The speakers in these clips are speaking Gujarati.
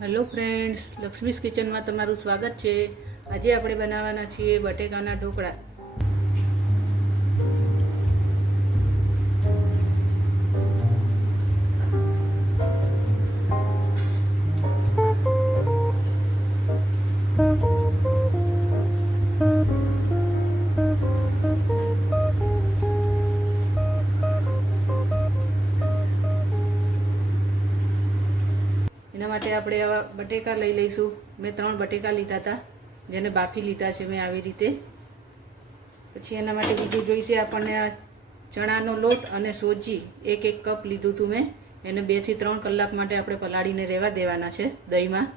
હેલો ફ્રેન્ડ્સ, લક્ષ્મીસ કિચનમાં તમારું સ્વાગત છે। આજે આપણે બનાવવાના છીએ બટેકાના ઢોકળા। એના માટે આપણે આવા બટેકા લઈ લઈશું। મેં 3 બટેકા લીધા હતા, જેને બાફી લીધા છે મેં આવી રીતે। પછી એના માટે બીજું જોઈશે આપણને આ ચણાનો લોટ અને સોજી 1 કપ લીધું હતું મેં। એને 2 થી 3 કલાક માટે આપણે પલાળીને રહેવા દેવાના છે દહીંમાં।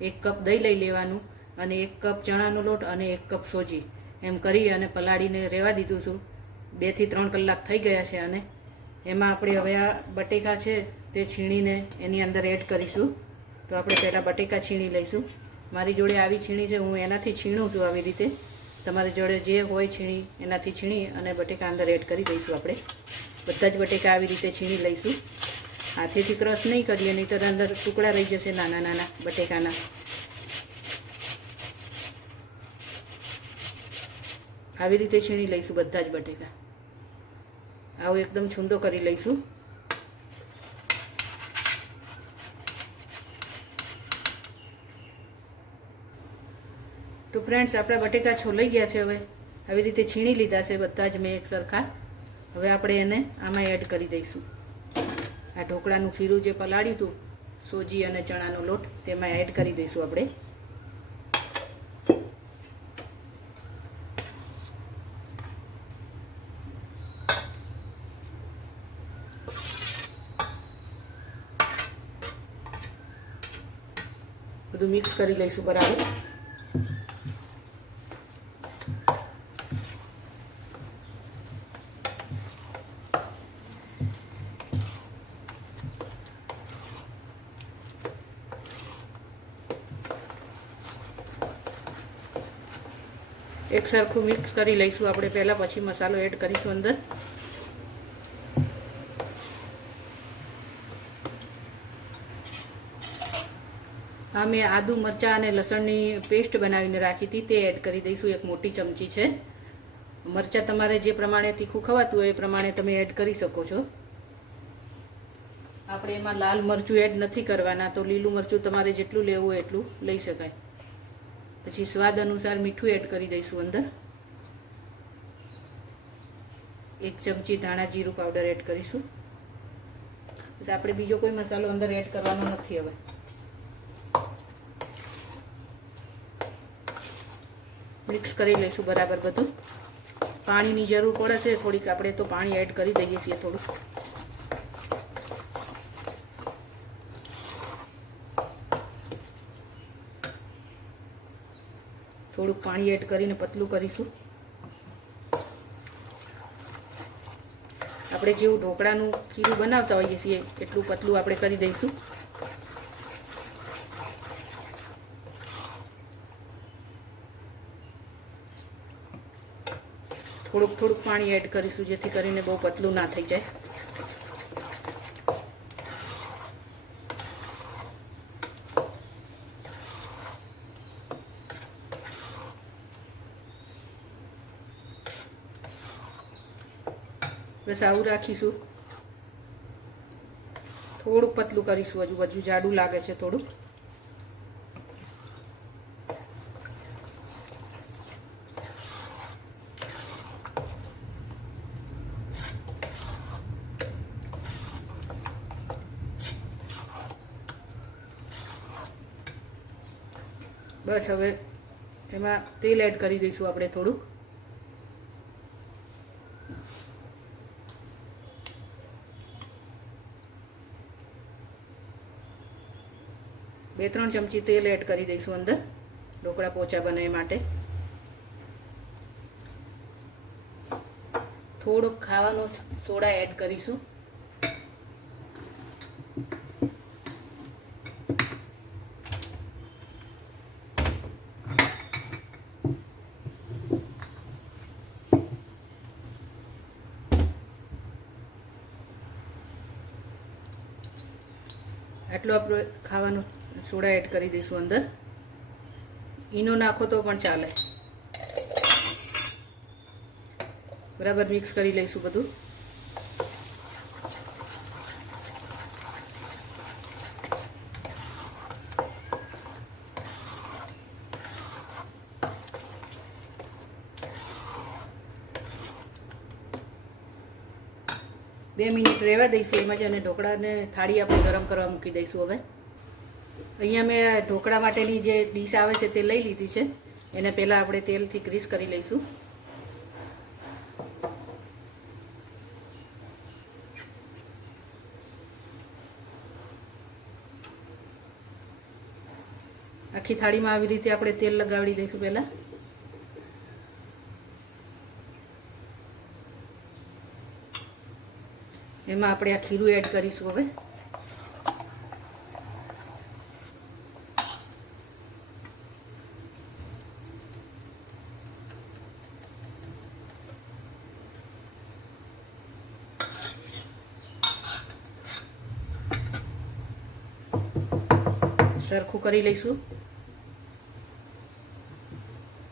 1 કપ દહીં લઈ લેવાનું અને 1 કપ ચણાનો લોટ અને 1 કપ સોજી એમ કરી અને પલાળીને રહેવા દીધું છું। 2 થી 3 કલાક થઈ ગયા છે અને એમાં આપણે હવે આ બટેકા છે તે છીણીને એની અંદર એડ કરીશું। તો આપણે પહેલાં બટેકા છીણી લઈશું। મારી જોડે આવી છીણી છે, હું એનાથી છીણું છું આવી રીતે। તમારી જોડે જે હોય છીણી એનાથી છીણી અને બટેકા અંદર એડ કરી દઈશું આપણે। બધા જ બટેકા આવી રીતે છીણી લઈશું। હાથેથી ક્રશ નહીં કરીએ, નહીં તો અંદર ટુકડા રહી જશે નાના નાના બટેકાના। આવી રીતે છીણી લઈશું બધા જ બટેકા। આવો એકદમ છૂંદો કરી લઈશું। તો ફ્રેન્ડ્સ, આપણા બટેકા છોલાઈ ગયા છે। હવે આવી રીતે છીણી લીધા છે બધા જ મેં એક સરખા। હવે આપણે એને આમાં એડ કરી દઈશું। આ ઢોકળાનું ખીરું જે પલાળ્યું હતું સોજી અને ચણાનો લોટ તેમાં એડ કરી દઈશું આપણે। બધું મિક્સ કરી લઈશું બરાબર। એક સરખું મિક્સ કરી લઈશું આપણે પહેલાં, પછી મસાલો એડ કરીશું અંદર। હા, મેં આદુ મરચાં અને લસણની પેસ્ટ બનાવીને રાખી હતી, તે એડ કરી દઈશું। 1 મોટી ચમચી છે। મરચાં તમારે જે પ્રમાણે તીખું ખવાતું હોય એ પ્રમાણે તમે એડ કરી શકો છો। આપણે એમાં લાલ મરચું એડ નથી કરવાના, તો લીલું મરચું તમારે જેટલું લેવું હોય એટલું લઈ શકાય। પછી સ્વાદ અનુસાર મીઠું એડ કરી દઈશું અંદર। 1 ચમચી ધાણા જીરું પાવડર એડ કરીશું। પછી આપણે બીજો કોઈ મસાલો અંદર એડ કરવાનો નથી। હવે મિક્સ કરી લઈશું બરાબર બધું। પાણીની જરૂર પડે છે થોડીક, આપણે તો પાણી એડ કરી દઈએ છીએ થોડુંક। થોડુંક પાણી એડ કરીને પતલું કરીશું। આપણે જેવું ઢોકળાનું ખીરું બનાવતા હોઈએ છીએ એટલું પતલું આપણે કરી દઈશું। થોડુંક પાણી એડ કરીશું જેથી કરીને બહુ પતલું ના થઈ જાય। બસ આવું રાખીશું। થોડુંક પતલું કરીશું, હજુ જાડું લાગે છે થોડુંક। બસ હવે એમાં તેલ એડ કરી દઈશું આપણે થોડુંક। બે 3 ચમચી તેલ એડ કરી દઈશું અંદર ઢોકળા પોચા બને એ માટે। થોડોક ખાવાનો સોડા એડ કરીશું। આટલો આપણો ખાવાનો સોડા એડ કરી દઈશું અંદર. ઈનો નાખો તો પણ ચાલે. બરાબર મિક્સ કરી લઈશું બધું. બે મિનિટ રહેવા દઈશું એમાં જ, અને ઢોકળાને થાળી આપણે ગરમ કરવા મૂકી દઈશું. હવે અહીંયા મેં ઢોકળા માટેની જે ડીશ આવે છે તે લઈ લીધી છે. એને પહેલાં આપણે તેલથી ગ્રીસ કરી લઈશું. આખી થાળીમાં આવી રીતે આપણે તેલ લગાવી દઈશું પહેલાં. એમાં આપણે આ ખીરું એડ કરીશું. હવે સરખું કરી લઈશું.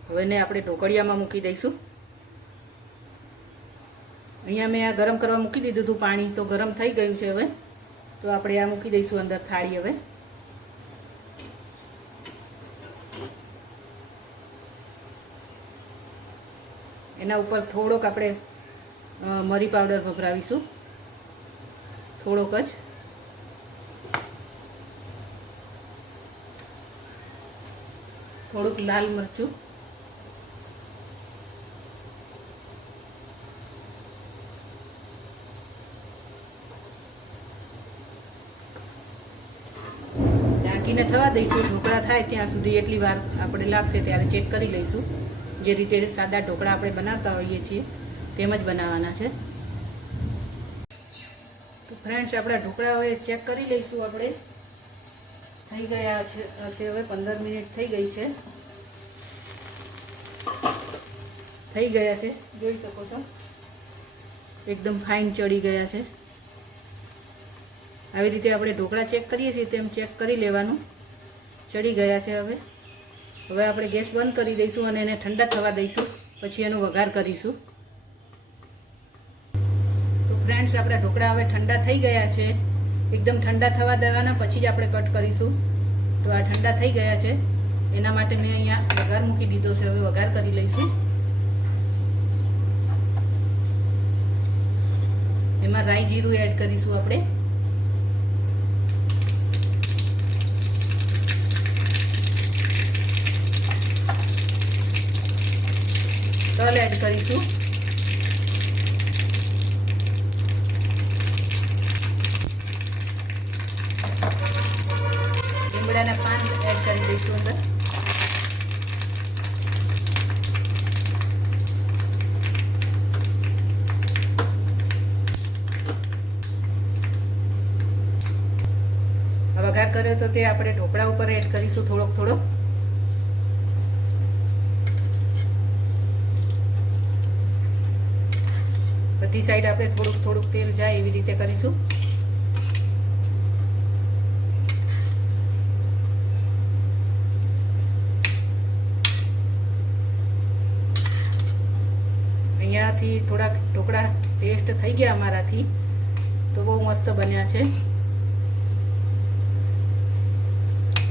હવે ને આપણે ઢોકળિયામાં મૂકી દઈશું. અહીંયા મેં આ ગરમ કરવા મૂકી દીધું હતું પાણી, તો ગરમ થઈ ગયું છે. હવે તો આપણે આ મૂકી દઈશું અંદર થાળી. હવે એના ઉપર થોડોક આપણે મરી પાવડર ભભરાવીશું, થોડોક જ. થોડુંક લાલ મરચું, ઢાંકીને થવા દઈશું. ઢોકળા થાય ત્યાં સુધી, એટલી વાર આપણે લાગશે ત્યારે ચેક કરી લઈશું. જે રીતે સાદા ઢોકળા આપણે બનાવતા હોઈએ છીએ તેમ જ બનાવવાના છે. તો ફ્રેન્ડ્સ, આપણા ઢોકળા હવે ચેક કરી લઈશું આપણે. થઈ ગયા છે હશે. હવે 15 મિનિટ થઈ ગઈ છે. થઈ ગયા છે, જોઈ શકો છો. એકદમ ફાઇન ચડી ગયા છે. આવી રીતે આપણે ઢોકળા ચેક કરીએ છીએ તેમ ચેક કરી લેવાનું. ચડી ગયા છે. હવે આપણે ગેસ બંધ કરી દઈશું અને એને ઠંડા થવા દઈશું. પછી એનો વઘાર કરીશું. તો ફ્રેન્ડ્સ, આપણા ઢોકળા હવે ઠંડા થઈ ગયા છે. એકદમ ઠંડા થવા દેવાના, પછી જ આપણે કટ કરીશું. તો આ ઠંડા થઈ ગયા છે, એના માટે મેં અહીંયા વઘાર મૂકી દીધો છે. હવે વઘાર કરી લઈશું. એમાં રાઈ જીરું એડ કરીશું આપણે. તલ એડ કરીશું. લીમડાના પાન એડ કરી દઈશું અંદર. વઘાર કર્યો તો તે આપણે ઢોકળા ઉપર એડ કરીશું થોડોક થોડોક. બધી સાઈડ આપણે થોડુંક થોડુંક તેલ જાય એવી રીતે કરીશું. અહીંયાથી થોડાક ઢોકળા ટેસ્ટ થઈ ગયા અમારાથી, તો બહુ મસ્ત બન્યા છે.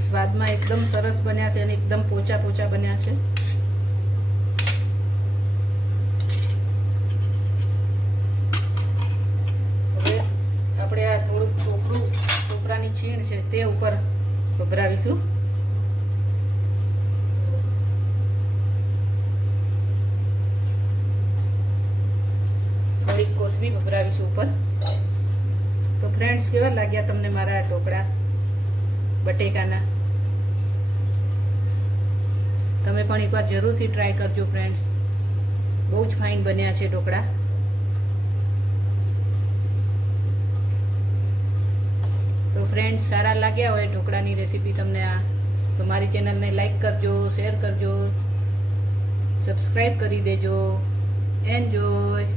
સ્વાદમાં એકદમ સરસ બન્યા છે અને એકદમ પોચા પોચા બન્યા છે. હવે આપણે આ થોડુંક ટોપરાની છીણ છે તે ઉપર ભભરાવીશું. થોડીક કોથમીર ભભરાવીશું ઉપર. તો ફ્રેન્ડ્સ, કેવા લાગ્યા તમને મારા ઢોકળા બટેકાના? તમે પણ એકવાર જરૂરથી ટ્રાય કરજો ફ્રેન્ડ્સ. બહુ જ ફાઇન બન્યા છે ઢોકળા. તો ફ્રેન્ડ્સ, સારા લાગ્યા હોય ઢોકળાની રેસીપી તમને આ, તો મારી ચેનલને લાઈક કરજો, શેર કરજો, સબસ્ક્રાઈબ કરી દેજો. એન્જોય.